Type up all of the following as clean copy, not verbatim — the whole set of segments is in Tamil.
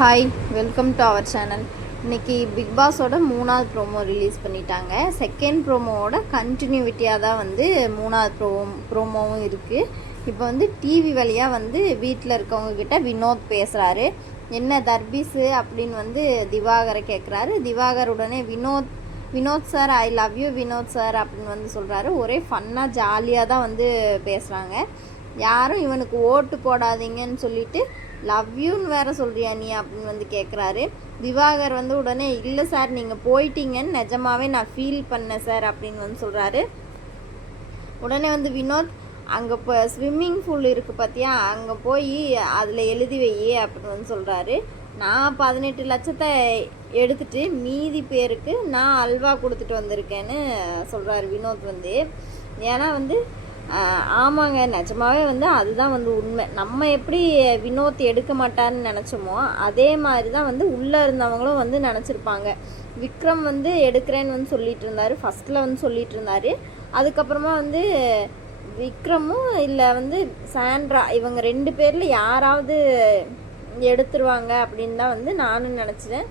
Hi, welcome to our channel. இன்றைக்கி பிக் பாஸோட 3வது ப்ரோமோ ரிலீஸ் பண்ணிட்டாங்க. செகண்ட் ப்ரோமோவோட கண்டினியூட்டியாக தான் வந்து 3வது ப்ரோமோவும் இருக்குது. இப்போ வந்து டிவி வழியாக வந்து வீட்டில் இருக்கவங்கக்கிட்ட வினோத் பேசுகிறாரு. என்ன தர்பீஸு அப்படின்னு வந்து திவாகரை கேட்குறாரு. திவாகர் உடனே Vinoth sir, I love you Vinoth sir அப்படின்னு வந்து சொல்கிறாரு. ஒரே ஃபன்னாக ஜாலியாக தான் வந்து பேசுகிறாங்க. யாரும் இவனுக்கு ஓட்டு போடாதீங்கன்னு சொல்லிட்டு லவ் யூன்னு வேற சொல்கிறியா நீ அப்படின்னு வந்து கேட்குறாரு. திவாகர் வந்து உடனே இல்லை சார், நீங்கள் போயிட்டீங்கன்னு நிஜமாவே நான் ஃபீல் பண்ணேன் சார் அப்படின்னு வந்து சொல்கிறாரு. உடனே வந்து வினோத், அங்கே இப்போ ஸ்விம்மிங் பூல் இருக்குது பார்த்தியா, அங்கே போய் அதில் எழுதி வையே அப்படின்னு வந்து சொல்கிறாரு. நான் 18 லட்சத்தை எடுத்துகிட்டு மீதி பேருக்கு நான் அல்வா கொடுத்துட்டு வந்திருக்கேன்னு சொல்கிறாரு வினோத் வந்து. ஏன்னா வந்து ஆமாங்க, நிஜமாவே வந்து அதுதான் வந்து உண்மை. நம்ம எப்படி வினோத் எடுக்க மாட்டான்னு நினச்சோமோ அதே மாதிரி தான் வந்து உள்ளே இருந்தவங்களும் வந்து நினச்சிருப்பாங்க. விக்ரம் வந்து எடுக்கிறேன்னு வந்து சொல்லிட்டு இருந்தார், ஃபஸ்ட்டில் வந்து சொல்லிட்டு இருந்தார். அதுக்கப்புறமா வந்து விக்ரமும் இல்லை வந்து சாண்ட்ரா, இவங்க 2 பேரில் யாராவது எடுத்துருவாங்க அப்படின்னு தான் வந்து நானும் நினச்சிட்டேன்.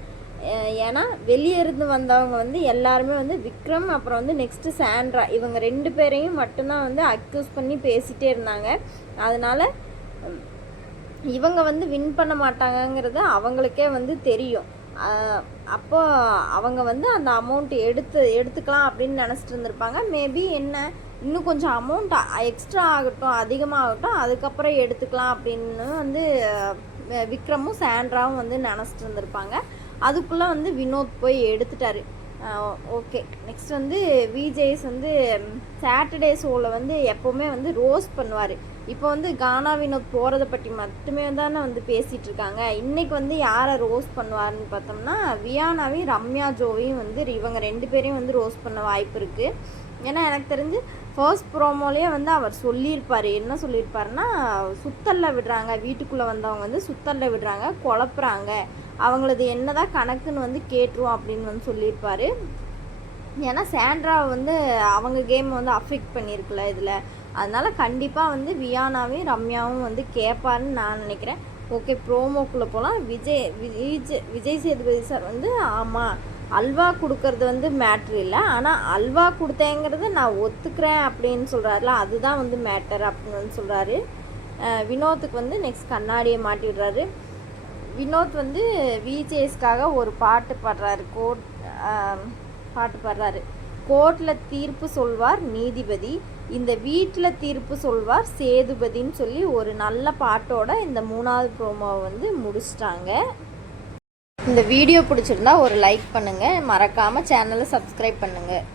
ஏன்னா வெளியே இருந்து வந்தவங்க வந்து எல்லாருமே வந்து விக்ரம் அப்புறம் வந்து நெக்ஸ்ட்டு சாண்ட்ரா, இவங்க 2 பேரையும் மட்டும்தான் வந்து அக்யூஸ் பண்ணி பேசிகிட்டே இருந்தாங்க. அதனால் இவங்க வந்து வின் பண்ண மாட்டாங்கங்கிறது அவங்களுக்கே வந்து தெரியும். அப்போ அவங்க வந்து அந்த அமௌண்ட் எடுத்துக்கலாம் அப்படின்னு நினச்சிட்டு இருந்திருப்பாங்க. மேபி என்ன இன்னும் கொஞ்சம் அமௌண்ட் எக்ஸ்ட்ரா ஆகட்டும், அதிகமாகட்டும், அதுக்கப்புறம் எடுத்துக்கலாம் அப்படின்னு வந்து விக்ரமும் சாண்ட்ராவும் வந்து நினச்சிட்டு இருந்திருப்பாங்க. அதுக்குள்ளே வந்து வினோத் போய் எடுத்துட்டாரு. ஓகே, நெக்ஸ்ட் வந்து விஜேஸ் வந்து சாட்டர்டே ஷோவில் வந்து எப்போவுமே வந்து ரோஸ்ட் பண்ணுவார். இப்போ வந்து கானா வினோத் போகிறத பற்றி மட்டுமே தானே வந்து பேசிகிட்டு இருக்காங்க. இன்றைக்கி வந்து யாரை ரோஸ்ட் பண்ணுவார்னு பார்த்தோம்னா வியானாவையும் ரம்யா ஜோவையும் வந்து இவங்க 2 பேரையும் வந்து ரோஸ்ட் பண்ண வாய்ப்பு இருக்குது. ஏன்னா எனக்கு தெரிஞ்சு ஃபர்ஸ்ட் ப்ரோமோலேயே வந்து அவர் சொல்லியிருப்பார். என்ன சொல்லியிருப்பாருன்னா, சுத்தலில் விடுறாங்க, வீட்டுக்குள்ளே வந்தவங்க வந்து சுத்தலில் விடுறாங்க, குழப்புறாங்க, அவங்களது என்னதான் கணக்குன்னு வந்து கேட்டுருவோம் அப்படின்னு வந்து சொல்லியிருப்பார். ஏன்னா சாண்ட்ரா வந்து அவங்க கேம் வந்து அஃபெக்ட் பண்ணியிருக்குல்ல இதில். அதனால் கண்டிப்பாக வந்து வியானாவையும் ரம்யாவும் வந்து கேட்பாருன்னு நான் நினைக்கிறேன். ஓகே, ப்ரோமோக்குள்ளே போகலாம். விஜய் சேதுபதி சார் வந்து ஆமாம், அல்வா கொடுக்கறது வந்து மேட்ரு இல்லை, ஆனால் அல்வா கொடுத்தேங்கிறது நான் ஒத்துக்கிறேன் அப்படின்னு சொல்கிறாருல, அதுதான் வந்து மேட்டர் அப்படின்னு வந்து சொல்கிறாரு. வினோத்துக்கு வந்து நெக்ஸ்ட் கண்ணாடியை மாட்டி விடுறாரு. வினோத் வந்து விஜேஸ்க்காக ஒரு பாட்டு பாடுறாரு. கோர்ட்டில் தீர்ப்பு சொல்வார் நீதிபதி, இந்த வீட்டில் தீர்ப்பு சொல்வார் சேதுபதின்னு சொல்லி ஒரு நல்ல பாட்டோட இந்த 3வது ப்ரோமோவை வந்து முடிச்சிட்டாங்க. இந்த வீடியோ பிடிச்சிருந்தா ஒரு லைக் பண்ணுங்கள், மறக்காமல் சேனலை சப்ஸ்கிரைப் பண்ணுங்கள்.